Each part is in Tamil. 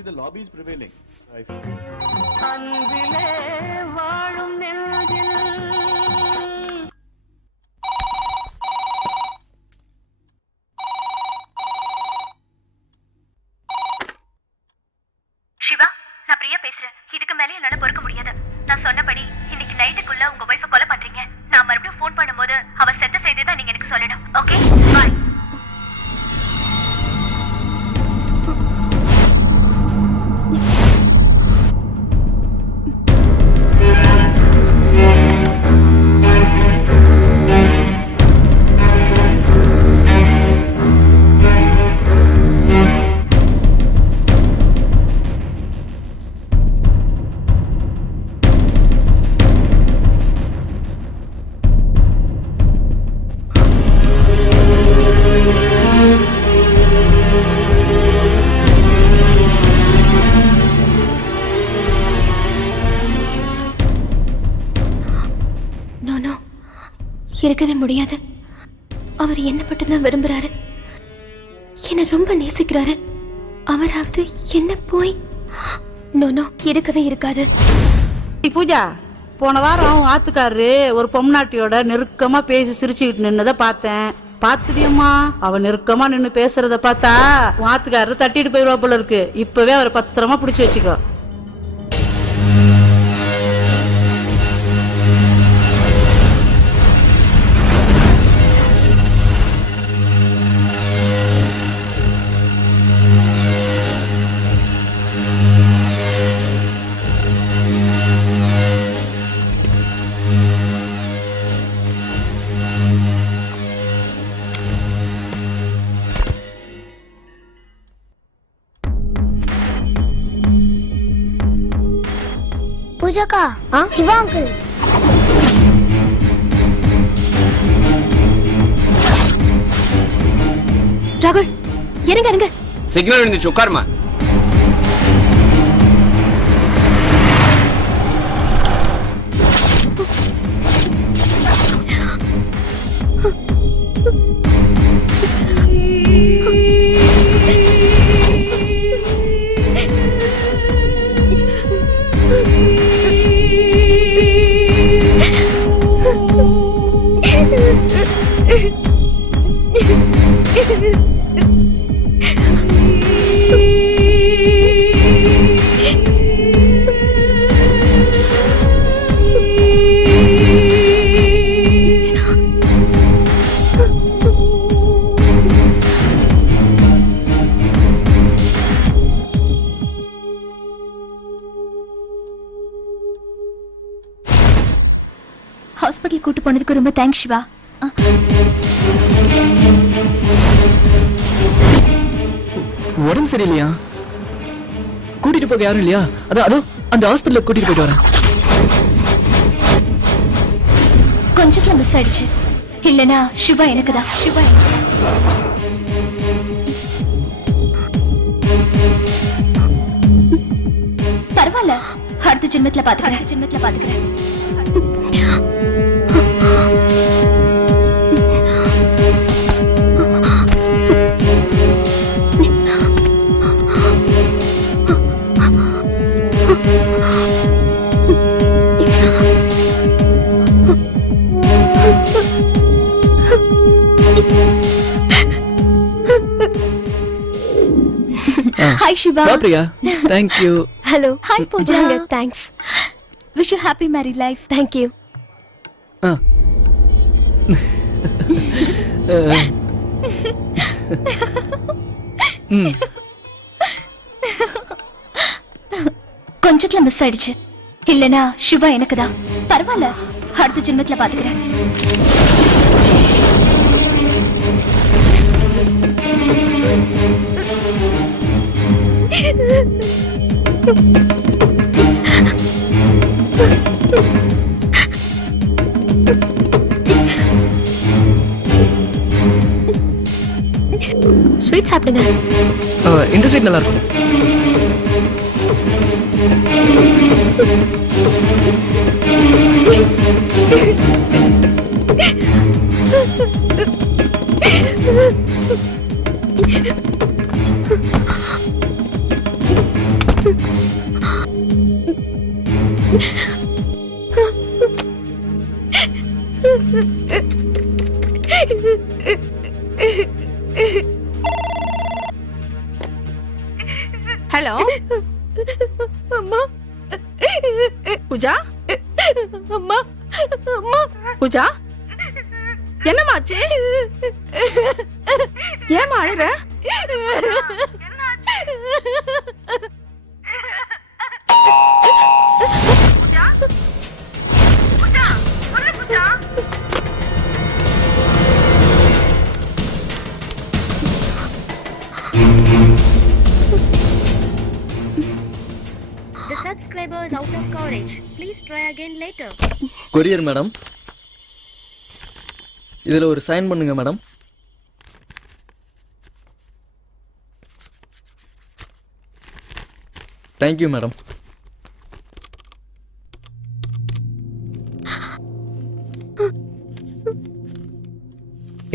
see the lobby is prevailing. அன்பிலே வாழும் நெஞ்சில் சிவா, நான் பிரியா பேசுறேன். இதுக்கு மேலே என்னால பொறுக்க முடியாது. நான் சொன்னபடி இன்னைக்கு நைட்டுக்குள்ள உங்க வைஃபை கொலை பண்றீங்க. நான் மறுபடியும் ஃபோன் பண்ணும்போது அவ செத்த செய்தி தான் நீங்க எனக்கு சொல்லணும். ஓகே, பாய். இருக்கவே முடியாது. அவர் என்ன மட்டும்தான் விரும்புறாரு, என்ன ரொம்ப நேசிக்கிறாரு. அவராவது என்ன போய் நோ இருக்கவே இருக்காது. பூஜா, போன வாரம் ஆத்துக்காரரு ஒரு பொம்நாட்டியோட நெருக்கமா பேசி சிரிச்சுக்கிட்டு நின்னதை பார்த்தேன். பாத்துடியம்மா, அவ நெருக்கமா நின்னு பேசுறத பார்த்தா ஆத்துக்காரரு தட்டிட்டு போயிருவா போல இருக்கு. இப்பவே அவரை பத்திரமா பிடிச்சு வச்சுக்கோ. பூஜாக்கா, சிவா அங்கிள். ராகுல், இறங்க இறங்க. சிக்னல் விழுந்துச்சு, உட்காருமா. ஹாஸ்பிட்டல் கூட்டு போனதுக்கு ரொம்ப தேங்க்ஸ் சிவா. உடம்பு சரியில்லையா? கூட்டிட்டு போக யாரும் இல்லையா? அதோ அந்த ஹாஸ்பிட்டலுக்கு கூட்டிட்டு போயிட்டு வரேன். கொஞ்சத்துல மிஸ் ஆயிடுச்சு. இல்லனா சிவா எனக்கு தான். சிவா பரவாயில்ல, அடுத்த ஜென்மத்துல பாத்துக்கிறேன். Hi Shiva. Bye Priya. Thank you. Hello. Hi Pooja. Thanks. Wish you happy married life. Thank you. கொஞ்சத்துல மிஸ் ஆயிடுச்சு. இல்லனா சிவா எனக்கு தான். பரவாயில்ல, அடுத்த ஜென்மத்துல பாத்துக்கிறேன். ஸ்வீட் சாப்பிடுங்க. இந்த ஸ்வீட் நல்லா இருக்கும். ஹலோ அம்மா பூஜா அம்மா அம்மா பூஜா என்னமாச்சு ஏமா அழற The subscriber is out of coverage. Please try again later. Courier madam, இதுல ஒரு சைன் பண்ணுங்க மேடம். Thank you madam.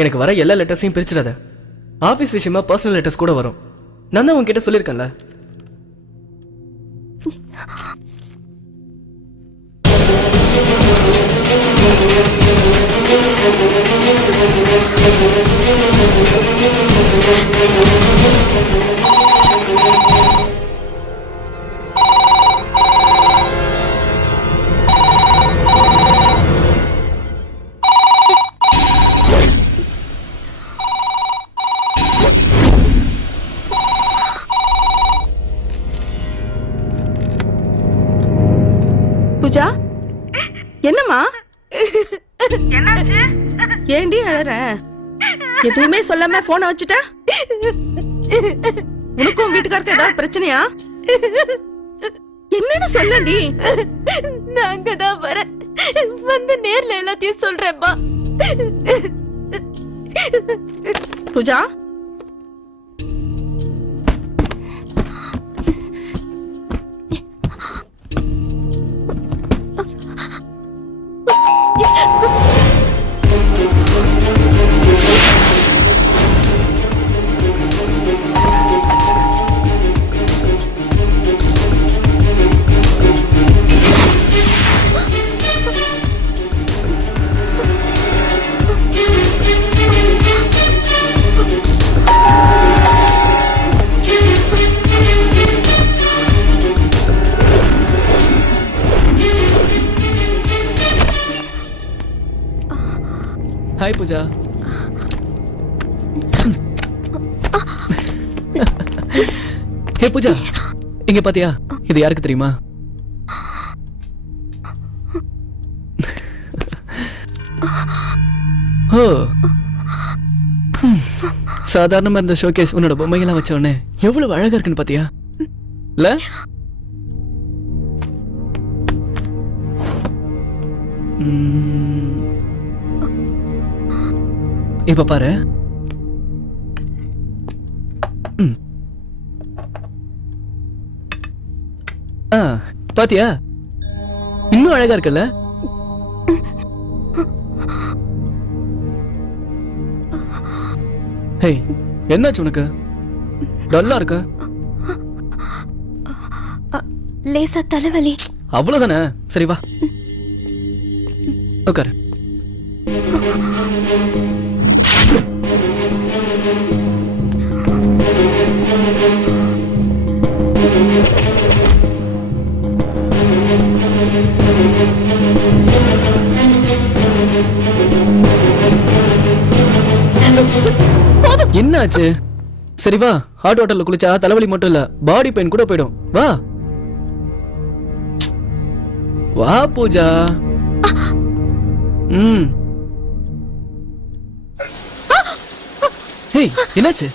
எனக்கு வர எல்லா லெட்டர்ஸையும் பிரிச்சிடாத. ஆஃபீஸ் விஷயமா பர்சனல் லெட்டர்ஸ் கூட வரும். நான் தான் உன்கிட்ட சொல்லியிருக்கேன்ல. பூஜா என்னம்மா ஏண்டி அழற எதுவுமே சொல்லாம போனை வச்சுட்ட உனக்கும் வீட்டுக்காரருக்கு ஏதாவது பிரச்சனையா என்னன்னு சொல்லடி நாங்க தான் வர வந்து நேர்ல எல்லாத்தையும் சொல்றேன்ப்பா பூஜா ஹாய் பூஜா. ஹே பூஜா, இங்க பாத்தியா? இது யாருக்கு தெரியுமா? ஓ, சாதாரணமா இருந்த ஷோகேஸ் உன்னோட பொம்மைகள்லாம் வச்ச உடனே எவ்வளவு அழகா இருக்குன்னு பாத்தியா? இல்ல? இப்ப பாரு. பாத்தியா? இன்னும் அழகா இருக்குல்ல? ஹேய், என்னாச்சு உனக்கு? டல்லா இருக்க? லேசா தலைவலி. அவ்வளவுதானே? சரி வா உட்காரு. என்னாச்சு? சரி வா, ஹாட் வாட்டர்ல குளிச்சா தலைவலி மட்டும் இல்ல, பாடி பெயின் கூட போயிடும். வா வா பூஜா. ஹேய், என்னாச்சு?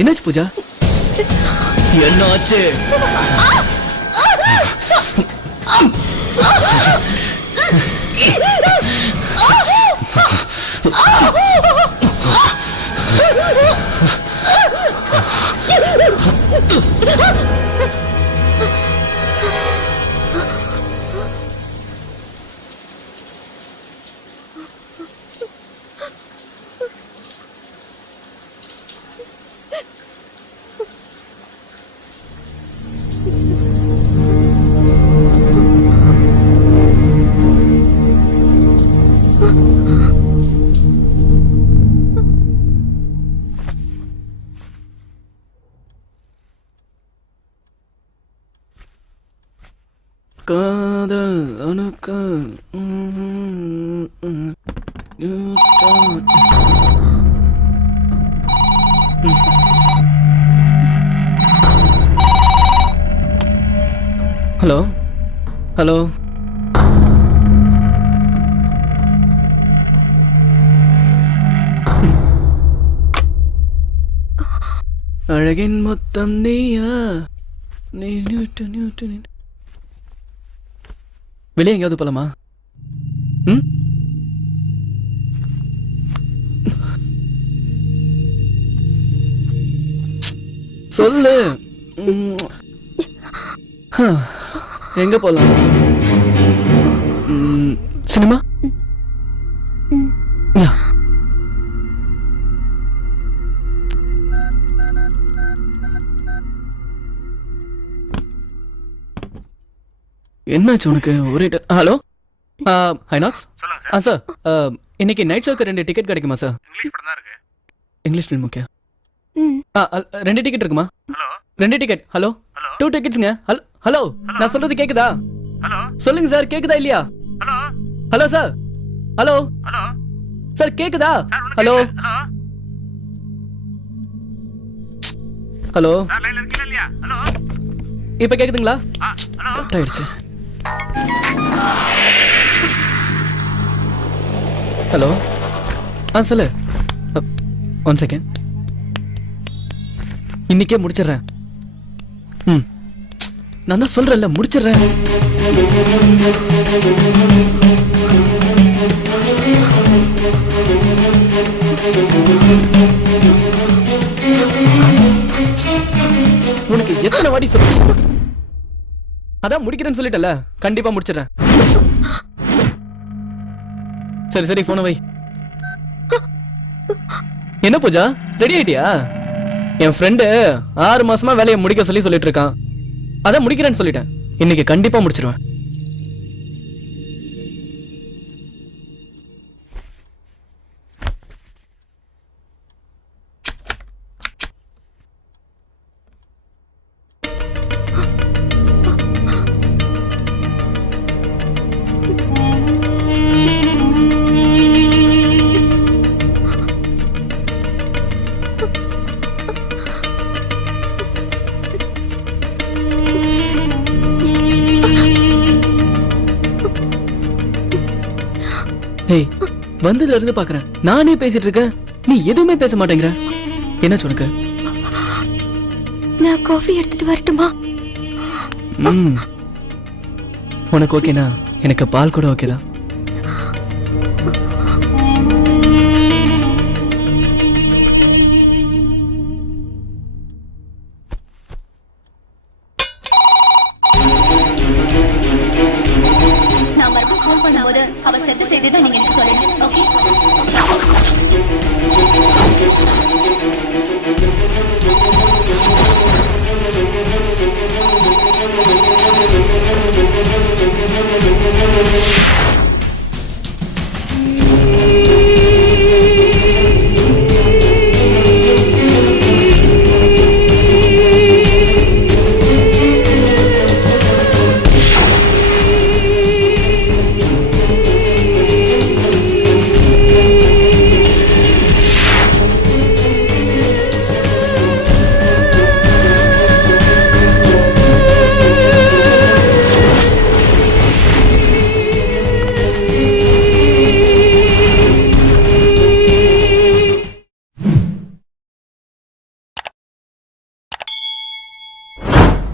என்னாச்சு பூஜா? என்னாச்சு? காதல் அணுக்க ஹலோ ஹலோ அழகின் மொத்தம் நீயா நீ வெளியே எங்கேயாவது போலாமா? ம் சொல்லு. எங்க போலாம்? சினிமா? யா. என்னாச்சு உனக்கு? ஒரே ஹலோ ஹைனாக்ஸ் சார், இன்னைக்கு நைட் ஷோக்கு 2 டிக்கெட் கிடைக்குமா sir? English film okay. 2 ticket இருக்குமா? 2 டிக்கெட். ஹலோ 2 டிக்கெட்ஸ்ங்க. ஹலோ நான் சொல்றது கேக்குதா? சொல்லுங்க சார், கேக்குதா இல்லையா? ஹலோ சார், ஹலோ சார் கேக்குதா? ஹலோ ஹலோ இப்ப கேக்குதுங்களா? கட் ஆயிடுச்சு. ஹலோ சொல்லு. 1 செகண்ட். இன்னைக்கே முடிச்சிடுறேன். நான் தான் சொல்றேன்ல, முடிச்சிடுறேன். உனக்கு எத்தனை வாட்டி சொல்ல? அதான் முடிக்கிறேன்னு சொல்லிட்டல, கண்டிப்பா முடிச்சிடுறேன். சரி சரி, போன வை. என்ன பூஜா, ரெடி ஆயிட்டியா? என் ஃப்ரெண்டு 6 மாசமா வேலையை முடிக்க சொல்லிட்டு இருக்கான். அதான் முடிக்கிறேன்னு சொல்லிட்டேன். இன்னைக்கு கண்டிப்பா முடிச்சிருவேன். ஏய், வந்ததுல இருந்து பாக்குறேன், நானே பேசிட்டு இருக்கேன், நீ எதுவுமே பேச மாட்டேங்கிற. என்னாச்சு உனக்கு? நான் காஃபி எடுத்துட்டு வரட்டுமா? உனக்கு ஓகேனா எனக்கு பால் கூட ஓகேதான். நான் மறுபடியும் ஃபோன் பண்ணும்போது அவ செத்து செய்ததை நீங்க எனக்கு சொல்லணும். ஓகே?